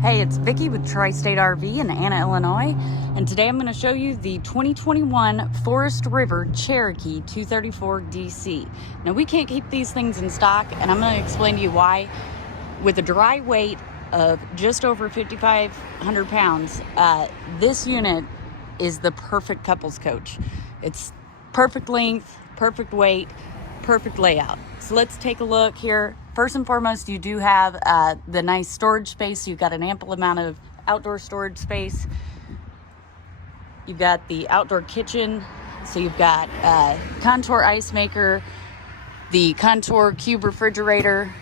Hey, it's Vicki with Tri-State RV in Anna, Illinois, and today I'm going to show you the 2021 Forest River Cherokee 234 DC. Now, we can't keep these things in stock, and I'm going to explain to you why. With a dry weight of just over 5,500 pounds, this unit is the perfect couples coach. It's perfect length, perfect weight, perfect layout. So let's take a look here. First and foremost, you do have the nice storage space. You've got an ample amount of outdoor storage space. You've got the outdoor kitchen. So you've got Contour ice maker, the Contour cube refrigerator,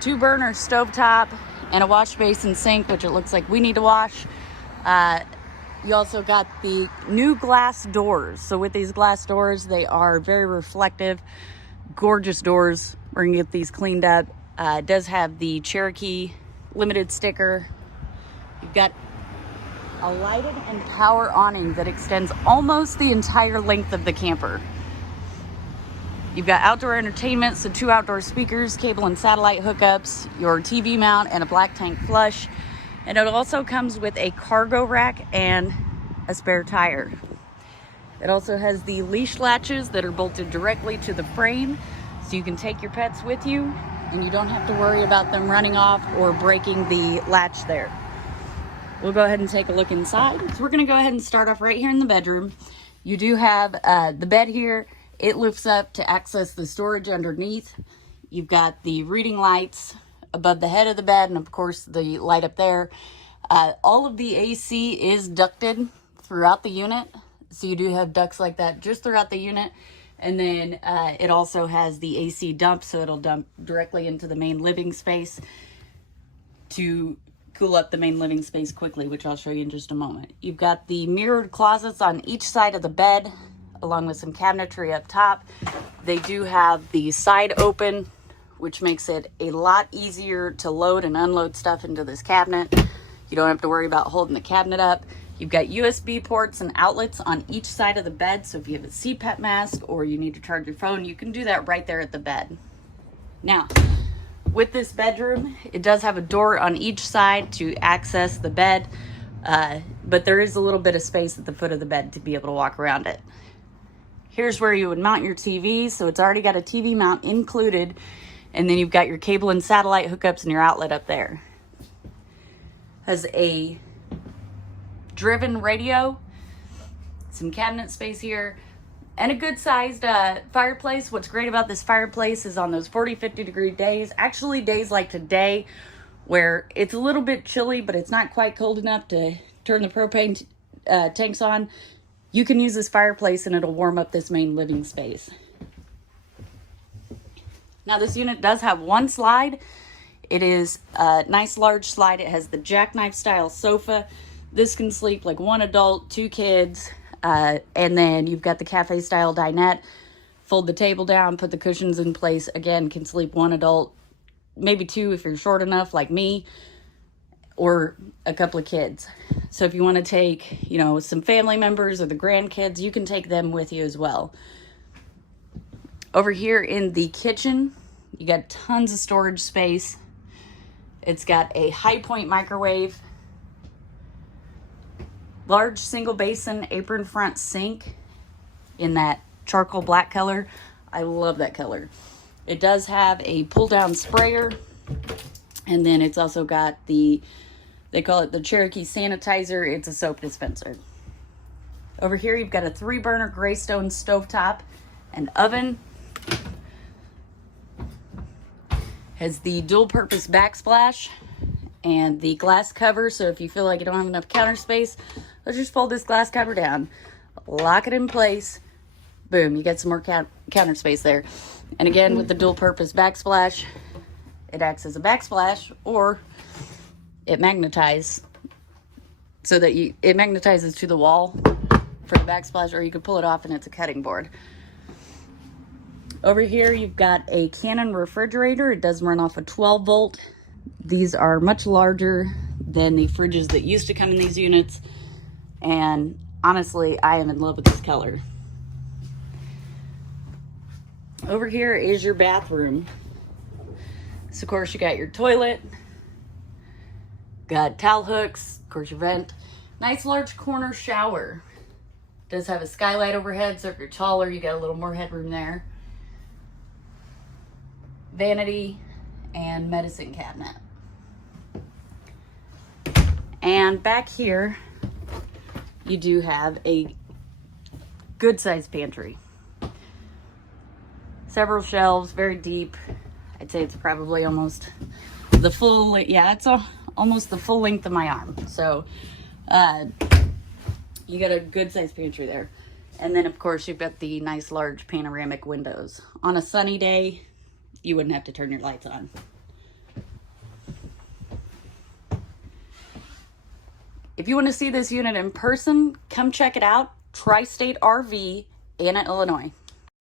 2-burner stovetop, and a wash basin sink, which it looks like we need to wash. You also got the new glass doors. So with these glass doors, they are very reflective, gorgeous doors. We're gonna get these cleaned up. It does have the Cherokee limited sticker. You've got a lighted and power awning that extends almost the entire length of the camper. You've got outdoor entertainment, so 2 outdoor speakers, cable and satellite hookups, your TV mount, and a black tank flush. And it also comes with a cargo rack and a spare tire. It also has the leash latches that are bolted directly to the frame, so you can take your pets with you and you don't have to worry about them running off or breaking the latch there. We'll go ahead and take a look inside. So we're gonna go ahead and start off right here in the bedroom. You do have the bed here. It lifts up to access the storage underneath. You've got the reading lights above the head of the bed, and of course the light up there. All of the AC is ducted throughout the unit, so you do have ducts like that just throughout the unit. And then it also has the AC dump, so it'll dump directly into the main living space to cool up the main living space quickly, which I'll show you in just a moment. You've got the mirrored closets on each side of the bed, along with some cabinetry up top. They do have the side open, which makes it a lot easier to load and unload stuff into this cabinet. You don't have to worry about holding the cabinet up. You've got USB ports and outlets on each side of the bed, so if you have a CPAP mask or you need to charge your phone, you can do that right there at the bed. Now, with this bedroom, it does have a door on each side to access the bed, but there is a little bit of space at the foot of the bed to be able to walk around it. Here's where you would mount your TV, so it's already got a TV mount included. And then you've got your cable and satellite hookups and your outlet up there. Has a driven radio, some cabinet space here, and a good sized fireplace. What's great about this fireplace is on those 40, 50 degree days, actually days like today, where it's a little bit chilly, but it's not quite cold enough to turn the propane tanks on, you can use this fireplace and it'll warm up this main living space. Now, this unit does have one slide. It is a nice large slide. It has the jackknife style sofa. This can sleep like 1 adult, 2 kids, and then you've got the cafe style dinette. Fold the table down, put the cushions in place. Again, can sleep 1 adult, maybe 2 if you're short enough like me, or a couple of kids. So if you want to take, you know, some family members or the grandkids, you can take them with you as well. Over here in the kitchen, you got tons of storage space. It's got a high point microwave, large single basin apron front sink in that charcoal black color. I love that color. It does have a pull down sprayer, and then it's also got the, they call it the Cherokee sanitizer. It's a soap dispenser. Over here, you've got a 3-burner Greystone stovetop and oven. Has the dual purpose backsplash and the glass cover, so if you feel like you don't have enough counter space, let's just fold this glass cover down, lock it in place, boom, you get some more counter space there. And again, with the dual purpose backsplash, it acts as a backsplash, or it magnetizes so that it magnetizes to the wall for the backsplash, or you could pull it off and it's a cutting board. Over here, you've got a Canon refrigerator. It does run off a 12 volt. These are much larger than the fridges that used to come in these units. And honestly, I am in love with this color. Over here is your bathroom. So of course you got your toilet, Got towel hooks, of course your vent. Nice large corner shower. Does have a skylight overhead, so if you're taller, you got a little more headroom there. Vanity and medicine cabinet. And back here, you do have a good sized pantry. Several shelves, very deep. I'd say it's probably almost the full, yeah, it's almost the full length of my arm. So you got a good sized pantry there. And then of course you've got the nice large panoramic windows. On a sunny day, you wouldn't have to turn your lights on. If you want to see this unit in person, come check it out. Tri-State RV, Anna, Illinois.